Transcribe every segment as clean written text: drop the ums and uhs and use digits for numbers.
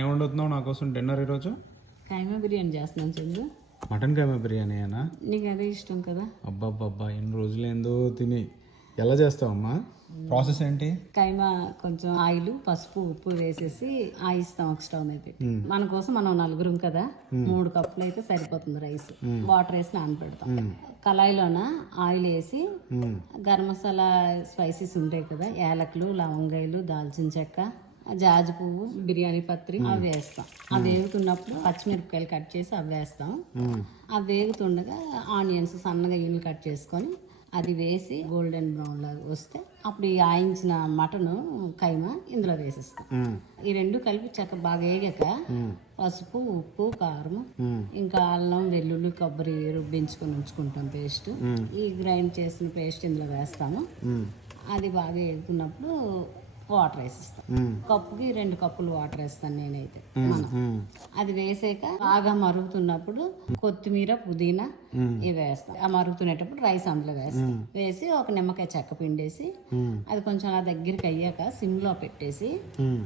ఏం వండుతున్నావు నా కోసం డిన్నర్ ఈరోజు? కైమా బిర్యానీ చేస్తున్నాను చందు. మటన్ కైమా బిర్యానీ అయినా నీకు అదే ఇష్టం కదా. అబ్బాబ్బా ఎన్ని రోజులు ఏందో తిని. ఎలా చేస్తావమ్మా? ప్రాసెస్ ఏంటి? కైమా కొంచెం ఆయిల్, పసుపు, ఉప్పు వేసేసి ఆయిస్తాం ఒక స్టవ్ మీద పెట్టి. మన కోసం మనం నలుగురం కదా, 3 కప్పులు అయితే సరిపోతుంది రైస్. వాటర్ వేసి నానబెడతాం. కళాయిలోన ఆయిల్ వేసి గరం మసాలా స్పైసెస్ ఉంటాయి కదా, యాలకులు, లవంగాయలు, దాల్చిన చెక్క, జాజి పువ్వు, బిర్యానీ పత్రి అవి వేస్తాం. అవి వేగుతున్నప్పుడు పచ్చిమిరపకాయలు కట్ చేసి అవి వేస్తాం. అవి వేగుతుండగా ఆనియన్స్ సన్నగా ఇల్లు కట్ చేసుకొని అది వేసి గోల్డెన్ బ్రౌన్ లాగా వస్తే అప్పుడు ఈ ఆయించిన మటన్ కైమా ఇందులో వేసేస్తాం. ఈ రెండు కలిపి చక్క బాగా వేగాక పసుపు, ఉప్పు, కారం, ఇంకా అల్లం, వెల్లుల్లి, కొబ్బరి రుబ్బించుకొని ఉంచుకుంటాం పేస్ట్. ఈ గ్రైండ్ చేసిన పేస్ట్ ఇందులో వేస్తాము. అది బాగా వేగుతున్నప్పుడు వాటర్ వేసిస్తాం. కప్పుకి 2 కప్పులు వాటర్ వేస్తాను నేనైతే. అది వేసాక బాగా మరుగుతున్నప్పుడు కొత్తిమీర, పుదీనా ఇవి వేస్తాం. ఆ మరుగుతునేటప్పుడు రైస్ అందులో వేస్తాం. వేసి ఒక నిమ్మకాయ చెక్క పిండేసి అది కొంచెం అలా దగ్గరికి అయ్యాక సిమ్లో పెట్టేసి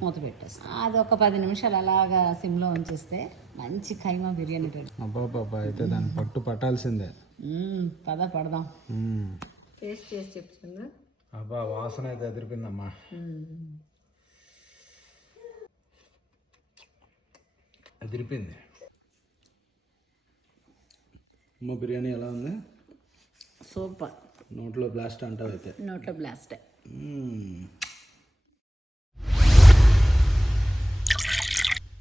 మూత పెట్టేస్తాం. అది ఒక 10 నిమిషాలు అలాగా సిమ్లో ఉంచేస్తే మంచి కైమా బిర్యానీ రెడీ. అబ్బాబ్బా అయితే దాన్ని పట్టు పట్టాల్సిందే. పడదాం. టేస్ట్ చేసి చెప్తున్నా. అబ్బా వాసన అయితే అదిరిపోయిందమ్మా. అదిరిపోయింది. అమ్మ బిర్యానీ ఎలా ఉంది? సూపర్. నోట్లో బ్లాస్ట్ అంటావు అయితే. నోట్లో బ్లాస్ట్.